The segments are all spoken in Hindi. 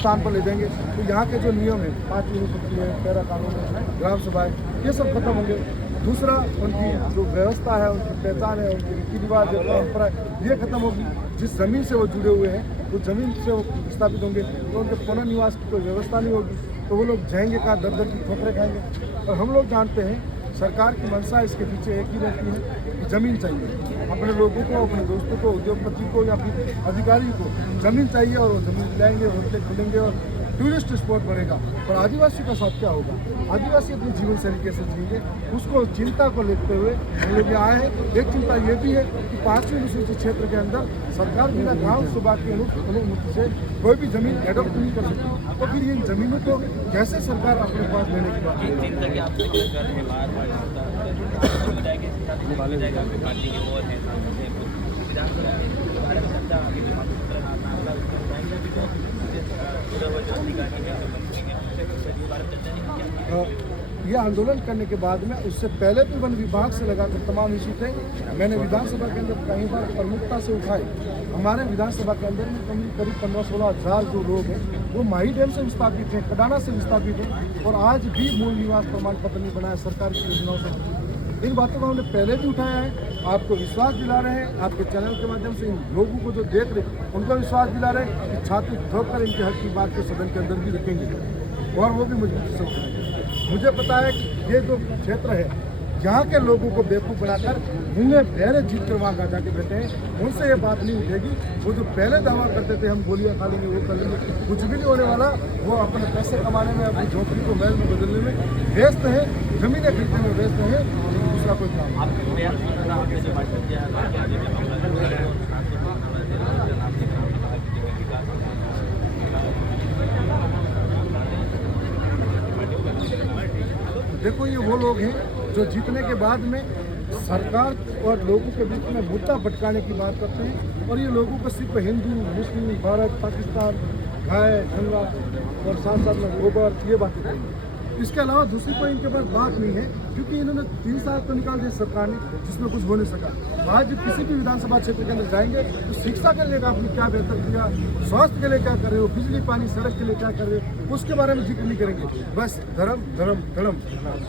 स्थान पर ले जाएंगे तो यहाँ के जो नियम है 5 यूनिवर्सिटी है, पैरा कानून है, ग्राम सभा है, ये सब खत्म होंगे। दूसरा, उनकी जो व्यवस्था है, उनकी पहचान है, उनके रीति रिवाज है, परंपरा है, ये खत्म होगी। जिस जमीन से वो जुड़े हुए हैं वो जमीन से वो विस्थापित होंगे तो उनके पुनर्निवास की कोई व्यवस्था नहीं होगी, तो वो लोग जाएंगे कहाँ, दर दर की ठोकरें खाएंगे। और हम लोग जानते हैं सरकार की मंशा इसके पीछे एक ही रहती है कि जमीन चाहिए। अपने लोगों को, अपने दोस्तों को, उद्योगपति को या फिर अधिकारी को जमीन चाहिए और वो जमीन दिलाएंगे, होटलें खुलेंगे और टूरिस्ट स्पॉट बनेगा। पर आदिवासी का साथ क्या होगा? आदिवासी अपनी जीवन शैली कैसे जिएंगे, उसको चिंता को लेते हुए हम लोग यहाँ आए हैं। एक चिंता ये भी है कि 5वीं अनुसूचित क्षेत्र के अंदर सरकार बिना गाँव सभा की अनुमति से कोई भी जमीन एडॉप्ट नहीं कर सकती, तो फिर इन जमीनों को कैसे सरकार अपने पास लेने की बात ये आंदोलन करने के बाद में उससे पहले भी वन विभाग से लगाकर तमाम इशू थे, मैंने विधानसभा के अंदर कई बार प्रमुखता से उठाए। हमारे विधानसभा के अंदर में करीब 15-16 हज़ार जो लोग हैं वो माही डैम से विस्थापित हैं, कडाना से विस्थापित हैं और आज भी मूल निवास प्रमाण पत्र नहीं बनाया सरकार की योजनाओं से। इन बातों को हमने पहले भी उठाया है, आपको विश्वास दिला रहे हैं, आपके चैनल के माध्यम से इन लोगों को जो देख रहे उनको विश्वास दिला रहे हैं कि छाती ठोक कर इनके हक की बात को सदन के अंदर भी रखेंगे और वो भी मजबूती से उठाएंगे। मुझे पता है कि ये जो क्षेत्र है यहाँ के लोगों को बेवकूफ़ बनाकर मुँहे बहरे जीत कर वहाँ जाके बैठे हैं, उनसे ये बात नहीं उठेगी। वो जो पहले दावा करते थे हम गोलियाँ खा लेंगे, वो कर लेंगे, कुछ भी नहीं होने वाला। वो अपने पैसे कमाने में, अपनी झोंपड़ी को महल में बदलने में व्यस्त है, जमीनें खरीदने में व्यस्त है, दूसरा कोई काम। देखो, ये वो लोग हैं जो जीतने के बाद में सरकार और लोगों के बीच में मुद्दा भटकाने की बात करते हैं और ये लोगों को सिर्फ हिंदू, मुस्लिम, भारत, पाकिस्तान, गाय, गंगा और साथ साथ में गोबर, ये बातें करेंगे। इसके अलावा दूसरी कोई इनके पास बात नहीं है, क्योंकि इन्होंने 3 साल तो निकाल दिए सरकार ने जिसमें कुछ हो नहीं सका। आज किसी भी विधानसभा क्षेत्र के अंदर जाएंगे तो शिक्षा के लिए आपने क्या बेहतर किया, स्वास्थ्य के लिए क्या कर रहे हो, बिजली पानी सड़क के लिए क्या कर रहे हो, उसके बारे में जिक्र नहीं करेंगे। बस धर्म धर्म धर्म,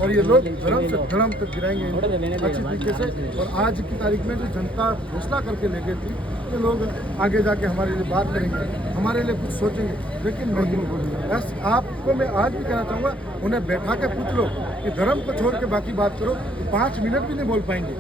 और ये लोग धर्म से धर्म तक गिराएंगे अच्छी तरीके से। और आज की तारीख में जो जनता फैसला करके ले गई थी, ये लोग आगे जाके हमारे लिए बात करेंगे, हमारे लिए कुछ सोचेंगे, लेकिन नहीं। बस आपको मैं आज भी कहना चाहूँगा, उन्हें बैठा के पूछ लो कि धर्म को छोड़ के बाकी बात करो, तो 5 मिनट भी नहीं बोल पाएंगे।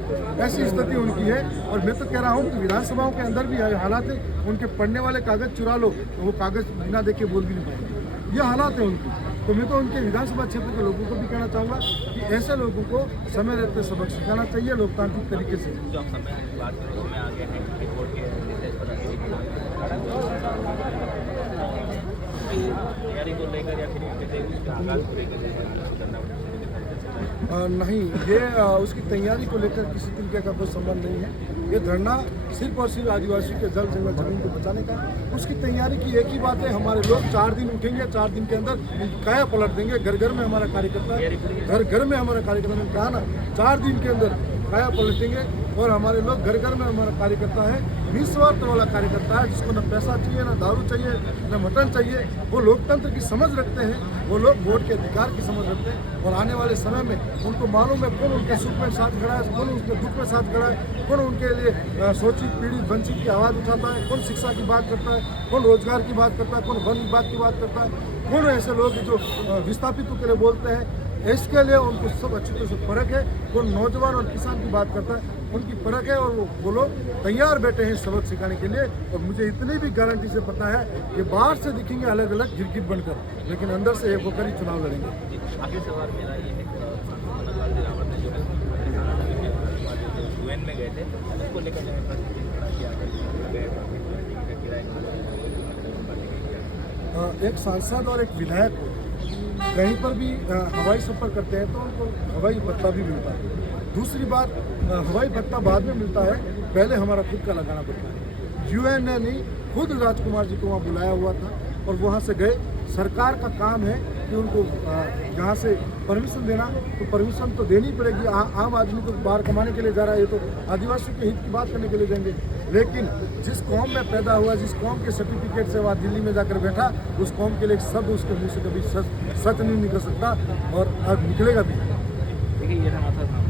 ऐसी स्थिति उनकी है। और मैं तो कह रहा हूँ कि विधानसभाओं के अंदर भी हालात है, उनके पढ़ने वाले कागज चुरा लो तो वो कागज बिना देखे बोल भी नहीं पाएंगे। ये हालात है उनकी। तो मैं तो उनके विधानसभा क्षेत्र के लोगों को भी कहना चाहूँगा कि ऐसे लोगों को समय रहते सबक सिखाना चाहिए लोकतांत्रिक तरीके से। नहीं, ये उसकी तैयारी को लेकर किसी तरीके का कोई संबंध नहीं है। ये धरना सिर्फ और सिर्फ आदिवासियों के जल जंगल जमीन को बचाने का। उसकी तैयारी की एक ही बात है, हमारे लोग 4 दिन उठेंगे, 4 दिन के अंदर काया पलट देंगे। घर घर में हमारा कार्यकर्ता है, घर घर में हमारा कार्यकर्ता ने कहा ना, 4 दिन के अंदर काया पलटेंगे। और हमारे लोग घर घर में हमारा कार्यकर्ता है, निस्वार्थ वाला कार्यकर्ता है, जिसको न पैसा चाहिए, न दारू चाहिए, न मटन चाहिए। वो लोकतंत्र की समझ रखते हैं, वो लोग वोट के अधिकार की समझ रखते हैं। और आने वाले समय में उनको मालूम है कौन उनके सुख में साथ खड़ा है, कौन उनके दुख में साथ खड़ा है, कौन उनके लिए शोषित, पीड़ित, वंचित की आवाज़ उठाता है, कौन शिक्षा की बात करता है, कौन रोजगार की बात करता है, कौन वन विभाग की बात करता है, कौन ऐसे लोग जो विस्थापितों के लिए बोलते हैं। इसके लिए उनको सब अच्छी तरह से फर्क है। कौन नौजवान और किसान की बात करता है, उनकी फर्क है। और वो लोग तैयार बैठे हैं सबक सिखाने के लिए। और मुझे इतनी भी गारंटी से पता है कि बाहर से दिखेंगे अलग अलग गिरगिट बनकर, लेकिन अंदर से एक होकर ही चुनाव लड़ेंगे। आगे सवाल मेरा ये है कि यूएन में गए थे, उसको लेकर एक सांसद और एक विधायक को कहीं पर भी हवाई सफर करते हैं तो उनको हवाई भत्ता भी मिलता है। दूसरी बात, हवाई भत्ता बाद में मिलता है, पहले हमारा खुद का लगाना पड़ता है। यूएन ने नहीं, खुद राजकुमार जी को वहाँ बुलाया हुआ था और वहाँ से गए। सरकार का काम है कि उनको यहाँ से परमिशन देना, तो परमिशन तो देनी पड़ेगी। आम आदमी को बाहर कमाने के लिए जा रहा है, ये तो आदिवासियों के हित की बात करने के लिए जाएंगे। लेकिन जिस कौम में पैदा हुआ, जिस कौम के सर्टिफिकेट से वह दिल्ली में जाकर बैठा, उस कौम के लिए एक शब्द उसके मुंह से कभी सच नहीं निकल सकता और अब निकलेगा भी। देखिए ये था